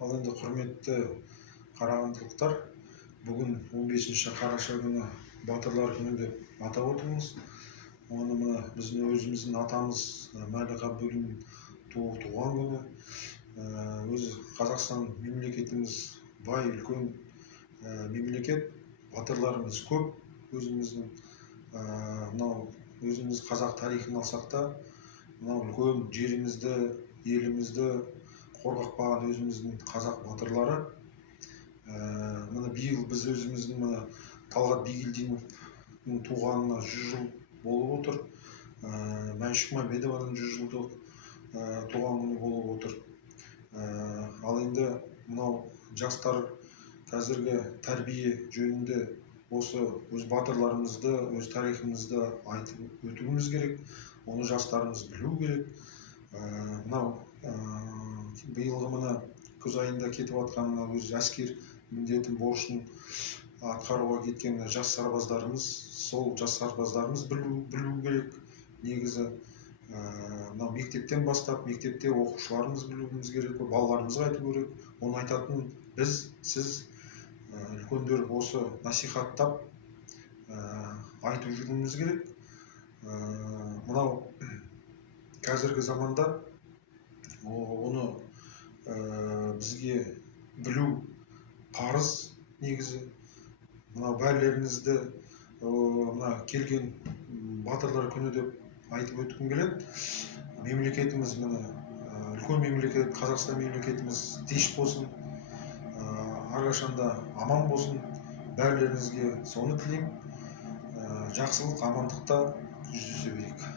Ал енді құрметті қарағандылықтар, бүгін 15 қараша күні батырлар күні деп атап отырмыз. Оны мына біздің өзіміздің атамыз Мәлік Ғабдуллиннің туған күні. Өзі Қазақстан мемлекетіміз бай, үлкен мемлекет, батырларымыз көп. Өзіміздің мынау өзіміз қазақ тарихын алсақ та, мынау үлкен жерімізді, елімізді қорғап қалған өзіміздің қазақ батырлары. Мына биыл біз өзіміздің Талғат Бигелдиновтың туғанына 100 жыл болып отыр. Мәншүк Мәмбетованың 100 жылдық туған күні болып отыр. Ал енді мынау жастар қазіргі тәрбие жөнінде осы өз батырларымызды, өз тарихымызды айтып өтуіміз керек. Оны жастарымыз білу керек. Мынау биылғы мына күз айында кетіп жатқан өз әскер міндетін борышын атқаруға кеткен жас сарбаздарымыз, сол жас сарбаздарымыз білу керек. Негізі мынау мектептен бастап, мектепте оқушыларымыз білуіміз керек, балаларымызға айту керек. Оны айтатын біз, сіз үлкендер осы насихаттап айтып жүруіміз керек. Мынау қазіргі заманда оны бізге білу парыз негізі. Мынау бәрілеріңізді мына келген батырлар күні деп айтып өткім келеді. Мемлекетіміз міне үлкен мемлекет, Қазақстан мемлекетіміз тыныш болсын, әрқашанда аман болсын. Бәрілеріңізге соны тілеймін. Жақсылық, амандықта жүздесе берейік.